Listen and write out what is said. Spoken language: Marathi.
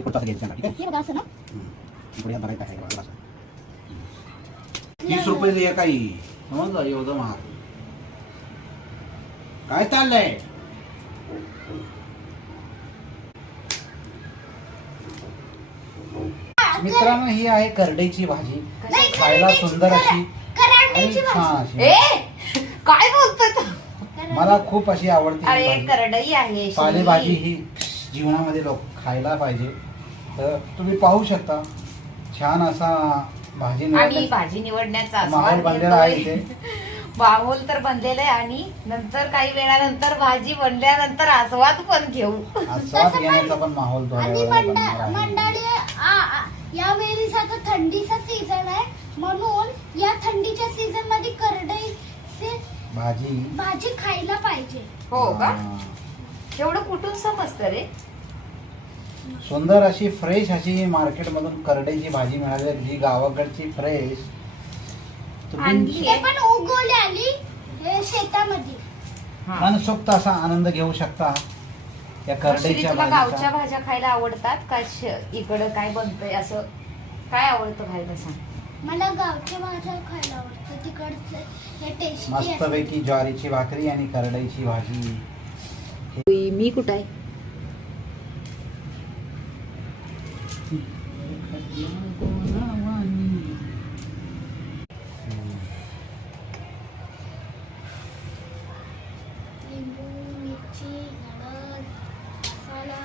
पुढचा घ्यायचा ठीक आहे. हे बघा असं ना. पुढे बघायचं आहे बघा. 30 रुपये एक काही समजलं एवढं महाग. काय चाललंय? मित्रांनो ही आहे करडईची भाजी. खायला सुंदर अशी आणि छान अशी. काय बोलतोय तू? मला खूप अशी आवडते अरे ही भाजी. करडई आहे पालेभाजी ही जीवनामध्ये लोक खायला पाहिजे. तर तुम्ही पाहू शकता छान असा भाजी आणि निवडण्याचा भाजी निवडण्याचा माहोल बनलेला आहे इथे. माहोल तर बनलेला आहे आणि नंतर काही वेळानंतर भाजी बनल्यानंतर आस्वाद पण घेऊ. आस्वाद घेण्याचा पण माहोल तो आणि बनणार आहे. मंडळी या वेळी आता थंडीचा सीझन आहे म्हणून या थंडीच्या सीझन मध्ये करडईची भाजी खायला पाहिजे. हो का? हा. एवढं कुठून समजतं रे? सुंदर अशी फ्रेश अशी मार्केट मधून करडईची भाजी मिळाली जी गावाकडची फ्रेश. तुम्ही ते पण उगवली आली हे शेतामध्ये. मनसोक्त असा आनंद घेऊ शकता या श्री, करडईच्या तुला गावच्या भाजीचा. भाज्या खायला आवडतात का? इकडं काय बनतंय असं काय आवडतं खायला सांग? मला गावच्या भाज्या खायला आवडतं. तिकडचे हे टेस्टी मस्तपैकी ज्वारीची भाकरी आणि करडईची भाजी. मी कुठं आहे? लिंबू, मिरची, हळद, मसाला.